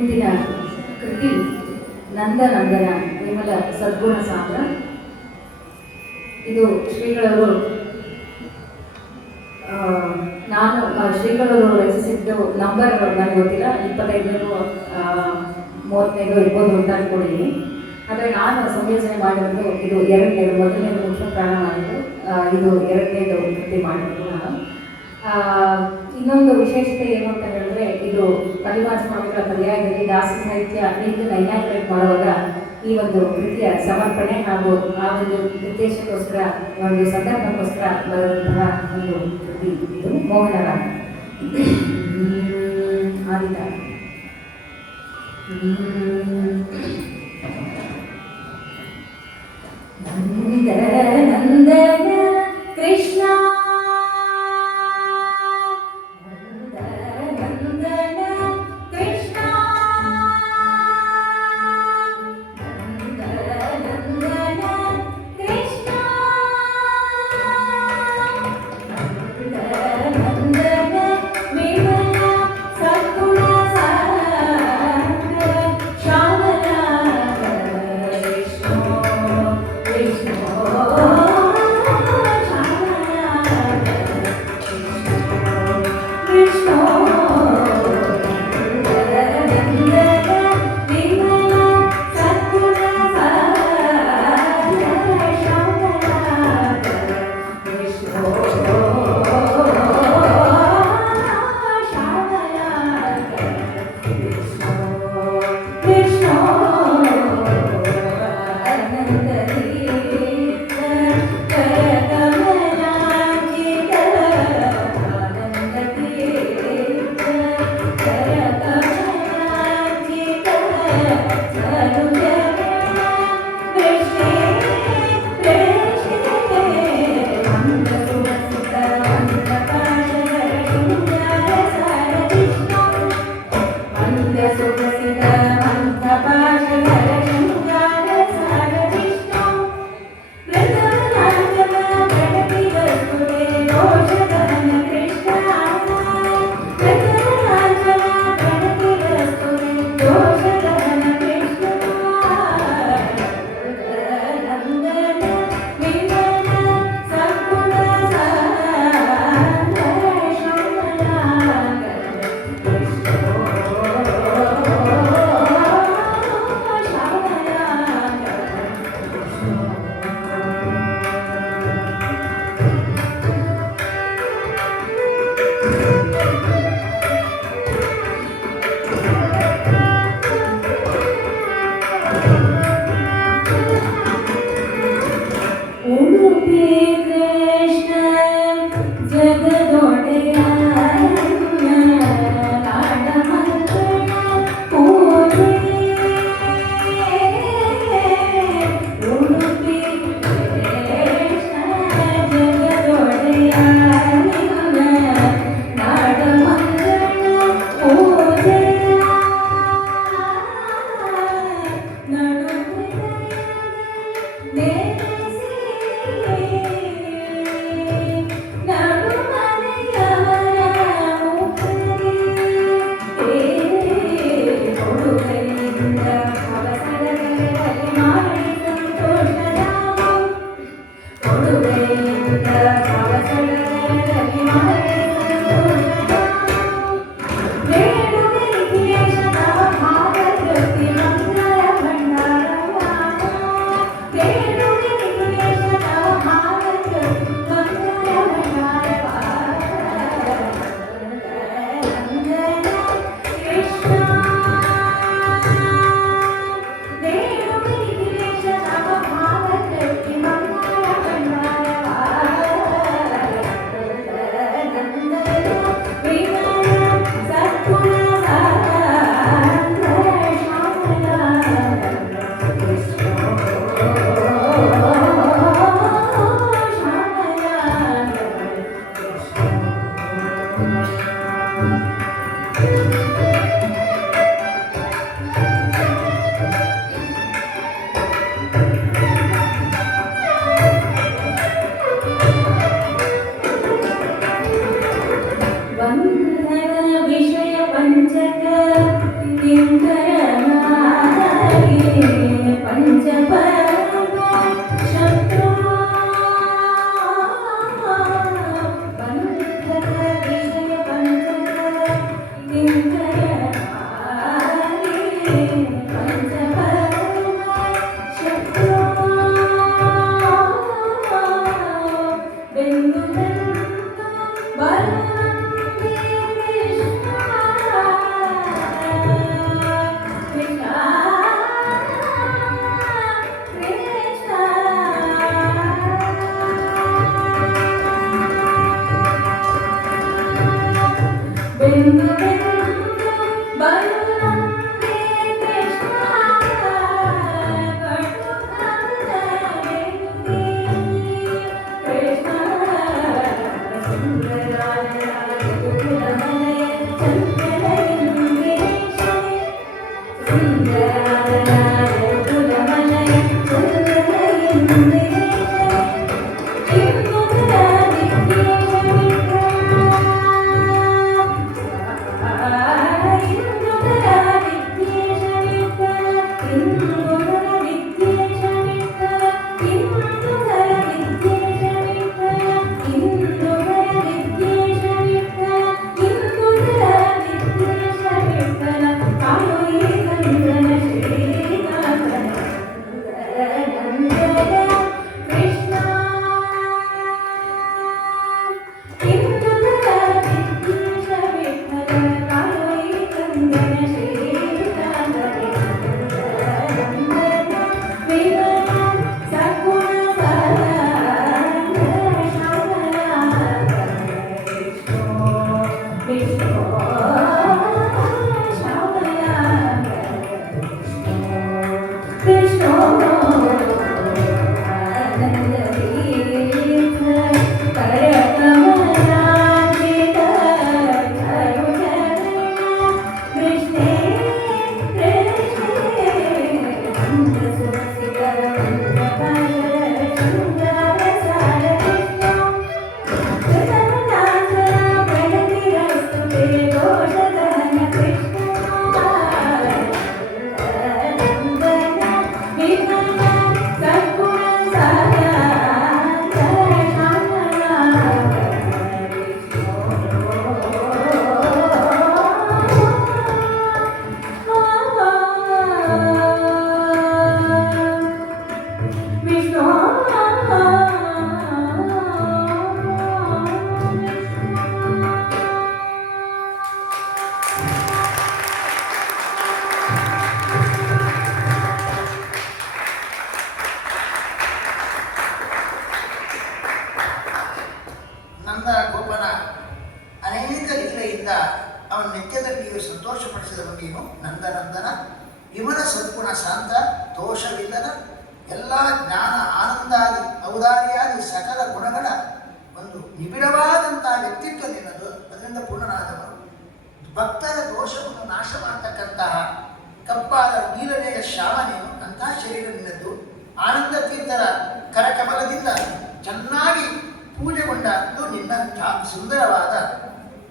ಇಂದಿನ ಕೃತಿ ನಂದನಂದನ ವಿಮಲ ಸದ್ಗುಣ ಸಾಂದ್ರ ಇದು ಶ್ರೀಗಳವರು ನಾನು ಶ್ರೀಗಳವರು ರಚಿಸಿದ್ದು ನಂಬರ್ ನನಗೆ ಗೊತ್ತಿಲ್ಲ ಇಪ್ಪತ್ತೈದು ಮೂವತ್ತೈದು ಇರ್ಬೋದು ಅಂತ ಅನ್ಕೊಂಡಿದ್ದೀನಿ ಆದರೆ ನಾನು ಸಂಯೋಜನೆ ಮಾಡಿರೋದು ಇದು ಎರಡನೇದು, ಮೊದಲನೇದು ಮುಖ್ಯ ಪ್ರಾಣ ಮಾಡಿದ್ದು ಇದು ಎರಡನೇದು ಕೃತಿ ಮಾಡಿರೋದು ನಾನು. ಇನ್ನೊಂದು ವಿಶೇಷತೆ ಏನು ಅಂತ ಹೇಳಿದ್ರೆ ಇದು ಪರಿವಾರ ಸ್ವಾಮಿಗಳ ಪರ್ಯಾಯದಲ್ಲಿ ದಾಸ ಸಾಹಿತ್ಯ ಅನೇಕ ನೈನಾಕರೇಟ್ ಮಾಡುವಾಗ ಈ ಒಂದು ಕೃತಿಯ ಸಮರ್ಪಣೆ ಹಾಗೂ ಆ ಒಂದು ಉದ್ದೇಶಕ್ಕೋಸ್ಕರ ಒಂದು ಸಂದರ್ಭಕ್ಕೋಸ್ಕರ ಬರುವಂತಹ ಒಂದು ಕೃತಿ ಇದು. ಮೋಹನರಾಗ ಆದಿತ ನಂದರ cada Remember ಎಲ್ಲ ಜ್ಞಾನ ಆನಂದಾದಿ ಔದಾರ್ಯಾದಿ ಸಕಲ ಗುಣಗಳ ಒಂದು ನಿಬಿಡವಾದಂತಹ ವ್ಯಕ್ತಿತ್ವ ನಿನ್ನದು ಅದರಿಂದ ಪೂರ್ಣನಾದವರು. ಭಕ್ತರ ದೋಷವನ್ನು ನಾಶ ಮಾಡತಕ್ಕಂತಹ ಕಪ್ಪಾದ ನೀಲನೆಯ ಶ್ಯಾಮ ನೀನು ಅಂತಹ ಶರೀರ ನಿನ್ನದ್ದು ಆನಂದ ತೀರ್ಥರ ಕರಕಮಲದಿಂದ ಚೆನ್ನಾಗಿ ಪೂಜೆಗೊಂಡದ್ದು ನಿನ್ನ ಸುಂದರವಾದ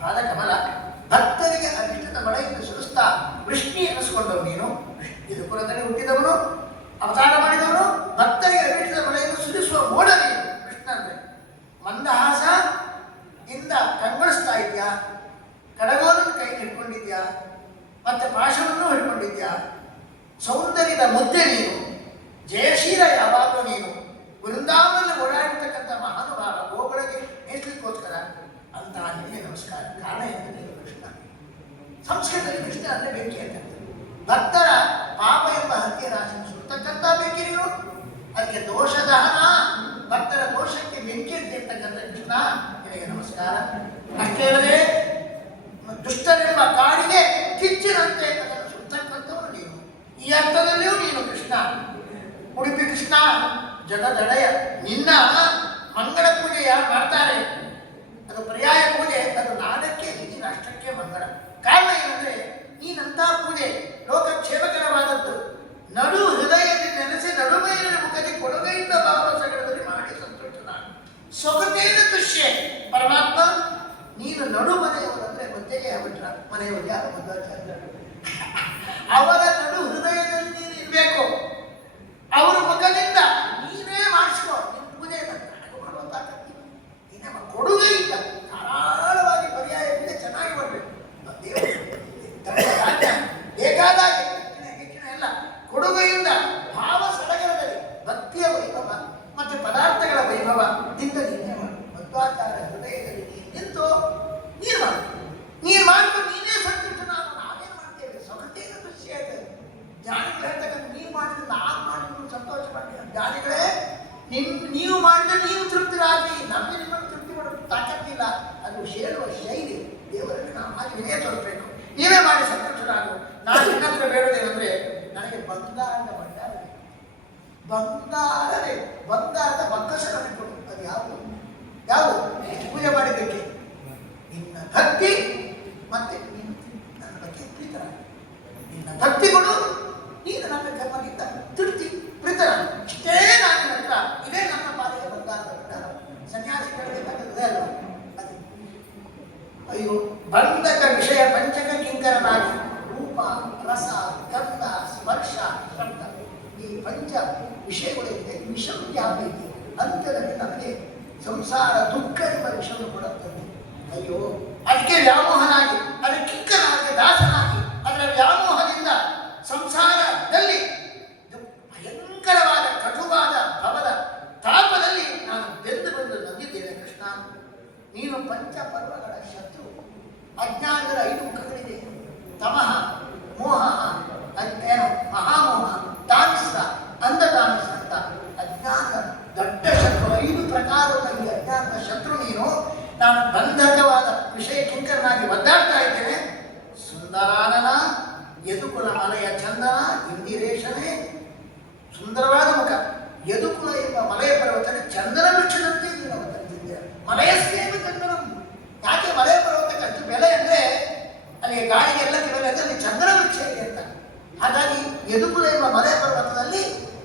ಪಾದಕಮಲ. ಭಕ್ತರಿಗೆ ಅಭಿಷ್ಟದ ಮಳೆಯಿಂದ ಸುರಿಸ್ತಾ ಎನಿಸ್ಕೊಂಡವು ನೀನು. ಇದು ಕುಲದಲ್ಲಿ ಹುಟ್ಟಿದವನು. ಅವತಾರ ಸುರಿಸುವ ಕೃಷ್ಣಂದ್ರೆ ಮಂದಹಾಸ ಇಂದ ಕಂಗೊಳಿಸ್ತಾ ಇದೆಯಾ? ಕಡಗೋಲನ್ನು ಕೈ ಹಿಡ್ಕೊಂಡಿದ್ಯಾ? ಮತ್ತೆ ಪಾಶವನ್ನು ಹಿಡ್ಕೊಂಡಿದ್ಯಾ? ಸೌಂದರ್ಯದ ಮುದ್ದೆ ನೀನು, ಜಯಶೀಲ ಯಾವಾಗಲೂ ನೀನು. ವೃಂದಾವನದಲ್ಲಿ ಓಡಾಡಿರ್ತಕ್ಕಂಥ ಮಹಾನುಭಾವ ಗೋಗಳಿಗೆ ಮೇಯ್ಸ್ಲಿಕ್ಕೋಸ್ಕರ ಅಂತ ನಿಮಗೆ ನಮಸ್ಕಾರ. ಕಾರಣ ನೀನು ಕೃಷ್ಣ. ಸಂಸ್ಕೃತದಲ್ಲಿ ಕೃಷ್ಣ ಅಂದ್ರೆ ಬೆಂಕಿ ಅಂತ ಭಕ್ತರ ಪಾಪ ಎಂಬ ಹತ್ಯೆ ನಾಶಿಸುತ್ತಕ್ಕಂಥ ಬೆಂಕಿ ನೀನು? ಅದಕ್ಕೆ ದೋಷ ದಹನ. ಭಕ್ತರ ದೋಷಕ್ಕೆ ಬೆಂಕಿ ಅಂತ ಇರ್ತಕ್ಕಂಥ ಕೃಷ್ಣ ನಿನಗೆ ನಮಸ್ಕಾರ. ಅಷ್ಟೇ ಅಲ್ಲದೆ ಕಾಡಿಗೆ ಕಿಚ್ಚಿನಂತೆ ಸುತ್ತಕ್ಕಂಥವರು ನೀನು. ಈ ಅರ್ಥದಲ್ಲಿಯೂ ನೀನು ಕೃಷ್ಣ. ಉಡುಪಿ ಕೃಷ್ಣ ಜಗದಡೆಯ ನಿನ್ನ ಮಂಗಳ ಪೂಜೆ ಯಾರು ಮಾಡ್ತಾರೆ. ನಿಮ್ ನೀವು ಮಾಡಿದ್ರೆ ನೀವು ತೃಪ್ತರಾಗಿ ನಮಗೆ ನಿಮ್ಮನ್ನು ತೃಪ್ತಿ ಮಾಡೋದು ತಾಕತ್ತಿಲ್ಲ. ಅದು ಹೇಳುವ ಶೈಲಿ. ದೇವರಲ್ಲಿ ನಾವು ಹಾಗೆ ವಿನಯ ತೋರಿಸಬೇಕು ನೀವೇ ಮಾಡಿ ಸಂತೋಷರಾಗು. ನಾನು ಇನ್ನತ್ರ ಹತ್ರ ಬೇಡೋದೇನೆಂದ್ರೆ ನನಗೆ ಬಂಗಾರದ ಬಂಗಾರ. ಬಂಗಾರವೇ. ಬಂಗಾರದ ನನಗೆ ಕೊಡು. ಅದು ಯಾವುದು? ಯಾವುದು? ಪೂಜೆ ಮಾಡಿದ್ದಕ್ಕೆ. ನಿನ್ನ ಭಕ್ತಿ ಮತ್ತೆ ನೀನು ನನ್ನ ಬಗ್ಗೆ ಪ್ರೀತರ ನಿನ್ನ ಭಕ್ತಿ ಕೊಡು ನೀನು ನನ್ನ ಕರ್ಮದಿಂದ ತೃಪ್ತಿ ಪ್ರೀತರ ಇಷ್ಟೇ ನಾನು ನಿನ್ನ ಹತ್ರ ಇದೇ ನನ್ನ ಪಾಲಿಗೆ ಬಂಗಾರದ ಭಂಡಾರ ಸನ್ಯಾಸಿಗಳಿಗೆ ಬೇಕಾದದ್ದೇ ಅಲ್ಲ ಅದು ಅಯ್ಯೋ ಬಂಧಕ ವಿಷಯ ಪಂಚಕ ಕಿಂಕರನಾಗಿ ರೂಪ ರಸ ಗಂಧ ಸ್ಪರ್ಶ ಶಬ್ದ ಈ ಪಂಚ ವಿಷಯಗಳಿದೆ ವಿಷಂ ವ್ಯಾಪೈತಿ ಅಂತ್ಯದಲ್ಲಿ ನಮಗೆ ಸಂಸಾರ ದುಃಖ ಎಂಬ ವಿಷವನ್ನು ಕೊಡುತ್ತದೆ ಅಯ್ಯೋ ಅದಕ್ಕೆ ವ್ಯಾಮೋಹನಾಗಿ, ಅದಕ್ಕೆ ಕಿಕ್ಕನಾಗಿ, ದಾಸನಾಗಿ, ಅದರ ವ್ಯಾಮೋಹದಿಂದ ಸಂಸಾರದಲ್ಲಿ ಭಯಂಕರವಾದ, ಕಟುವಾದ, ಭವದ ತಾಪದಲ್ಲಿ ನಾನು ಬೆಂದು ಬಂದು ನಂದಿದ್ದೇನೆ ಕೃಷ್ಣ. ನೀನು ಪಂಚಪರ್ವಗಳ ಶತ್ರು, ಅಜ್ಞಾನದ ಐದು ಮುಖಗಳಿದೆ ತಮಃ ಮೋಹ ಅಜ್ಞಾನ ಮಹಾಮೋಹ ತಾಮಸ ಅಂಧತಾಮಸ ಅಂತ. ಅಜ್ಞಾನದ ದೊಡ್ಡ ಶತ್ರು, ಐದು ಪ್ರಕಾರದಲ್ಲಿ ಅಜ್ಞಾನದ ಶತ್ರು ನೀನು. ನಾನು ಬಂಧಕವಾದ ವಿಷಯ ಕಿಂಕರನಾಗಿ ಒದ್ದಾಡ್ತಾ ಇದ್ದೇನೆ. ಸುಂದರಾನನ ಯದುಕುಲ ಮಲೆಯ ಚಂದನ, ಇಂದಿರೇಶನೇ ಸುಂದರವಾದ ಮುಖ. ಯದುಕುಲ ಎಂಬ ಮಲೆಯ ಪರ್ವತನ ಚಂದನ ವೃಕ್ಷದಂತೆ ನೀನು ಮಲೆಯ ಸೇವೆ ಚಂದನಂ. ಯಾಕೆ ಮಲೆಯ ಪರ್ವತಕ್ಕೆ ಅಷ್ಟು ಬೆಲೆ ಅಂದ್ರೆ ಅಲ್ಲಿಗೆ ಗಾಳಿಗೆಲ್ಲ ಬೆಲೆ ಅಂದರೆ ಅಲ್ಲಿ ಚಂದನ ವೃಕ್ಷ ಇದೆ ಅಂತ. ಹಾಗಾಗಿ ಯದುಕುಲ ಎಂಬ ಮಲೆಯ ಪರ್ವತದಲ್ಲಿ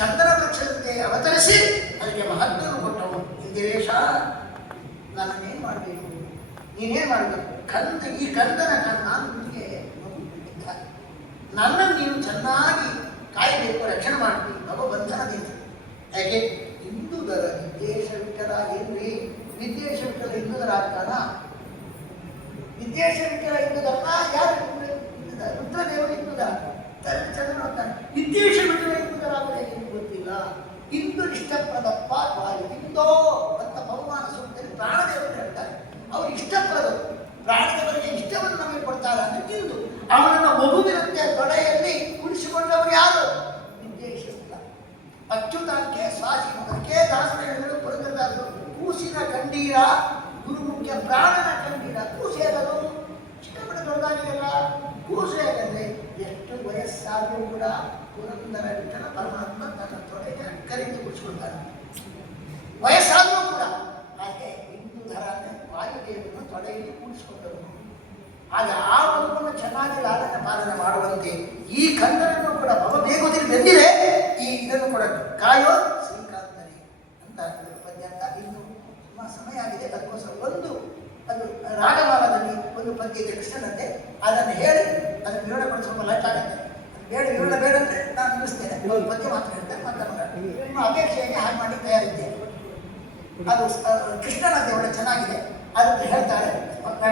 ಚಂದನ ವೃಕ್ಷದಂತೆ ಅವತರಿಸಿ ಅದಕ್ಕೆ ಮಹತ್ವವನ್ನು ಕೊಟ್ಟವು ಇಂದಿರೇಶ. ನಾನೇನು ಮಾಡಬೇಕು? ನೀನೇನು ಮಾಡಬೇಕು ಕಂದ, ಈ ಕಂದನ ನಾನು ನಿನಗೆ ಮಗು ಬಿಟ್ಟಿದ್ದ. ನನ್ನನ್ನು ನೀನು ಚೆನ್ನಾಗಿ ಕಾಯಬೇಕು, ರಕ್ಷಣೆ ಮಾಡ್ತೀನಿ ಭವ ಬಂಧನದಿಂದ ಯಾಕೆ? ಹಿಂದೂದರ ವಿದ್ಯೇಶ ವಿಠಲ ಏನ್ರಿ? ವಿದ್ಯೇಶ ವಿಠಲ ಹಿಂದೂದರ ಆಗ್ತಾನ? ವಿದ್ಯೇಶ ವಿಠಲ ಹಿಂದೂದರ ಯಾರು ದೇವ ರುದ್ರದೇವರು ಹಿಂದೂದ. ಚಂದ್ರ ವಿದ್ಯೇಶ ವಿಠಲ ಹಿಂದೂದರ ನಿಮ್ಗೆ ಗೊತ್ತಿಲ್ಲ. ಹಿಂದೂ ಇಷ್ಟಪ್ರದಪ್ಪ ಬಾರಿ ಹಿಂದೋ ಪ್ರಾಣದವರಿಗೆ ಇಷ್ಟವನ್ನು ನಮಗೆ ಕೊಡ್ತಾರೆ ಅಂದ್ರೆ ತಿಂದು ಅವನನ್ನ ಮಗುವಿನಂತೆ ತೊಡೆಯಲ್ಲಿ ಉಳಿಸಿಕೊಂಡವರು ಯಾರು ವಿದ್ಯೇಶಿಲ್ಲ ಅಚ್ಯುತಾಂಕೆ ಸ್ವಾಸಿ ಮಗಕ್ಕೆ ದಾಸರ ಪುರಂದರದಾಸರು ಕೂಸಿನ ಕಂಡೀರ ಗುರುಮುಖ್ಯ ಪ್ರೀತಿಯ ಪ್ರಾಣನ ಕಂಡಿರ ಕೂಸೇರಲು ಚಿಕ್ಕಪುಟ್ಟ ದೊಡ್ಡದಾಗಿರಲ್ಲ ಕೂಸೇರದೆ ಎಷ್ಟು ವಯಸ್ಸಾದರೂ ಕೂಡ ಪುರಂದರ ವಿಠಲ ಪರಮಾತ್ಮ ತನ್ನ ತೊಡೆಗೆ ಕರೆದು ಕೂರಿಸ್ಕೊಳ್ತಾನೆ ವಯಸ್ಸಾದರೂ ಆಗ ಆ ಮಗುವನ್ನು ಚೆನ್ನಾಗಿ ಲಾಲನೆ ಪಾಲನೆ ಮಾಡುವಂತೆ ಈ ಕಂದನನ್ನು ಕೂಡ ಭವ ಬೇಗುದಿರಿ ಬೆಂದಿದೆ ಈ ಇದನ್ನು ಕೂಡ ಕಾಯೋ ಶ್ರೀಕಾಂತರಿ ಅಂತ ಪದ್ಯ ಇನ್ನು ತುಂಬ ಸಮಯ ಆಗಿದೆ. ಅದಕ್ಕೋಸ್ಕರ ಒಂದು ಅದು ರಾಗಮಾಲದಲ್ಲಿ ಒಂದು ಪದ್ಯ ಇದೆ ಕೃಷ್ಣನಂತೆ ಅದನ್ನು ಹೇಳಿ, ಅದನ್ನು ವಿವರಣೆ ಕೊಡಿಸುವ ಲೈಟ್ ಆಗುತ್ತೆ. ಬೇಡ ವಿವರಣೆ ಬೇಡ ನಾನು ನಿಲ್ಲಿಸ್ತೇನೆ. ಒಂದು ಪದ್ಯ ಮಾತ್ರ ಹೇಳ್ತೇನೆ ಮತ್ತೆ ನಮ್ಮ- ಅಪೇಕ್ಷೆಗೆ ಹಾಗೆ ಮಾಡಿ ತಯಾರಿದ್ದೇನೆ ಅದು ಕೃಷ್ಣನಂತೆ ಒಳ್ಳೆ ಚೆನ್ನಾಗಿದೆ. ಅದನ್ನು ಹೇಳ್ತಾರೆ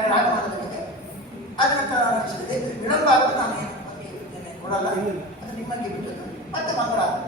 ರಾಗಮಾಲದಲ್ಲಿ ಅದನಂತರ ರಕ್ಷಿಸಿದೆ ವಿಳಂಬ ಆದರೂ ನಾನು ಏನು ಕೊಡಲ್ಲ ಅದು ನಿಮಗೆ ಬಿಟ್ಟದ್ದು ಮತ್ತೆ ಮಂಗಳಾರತಿ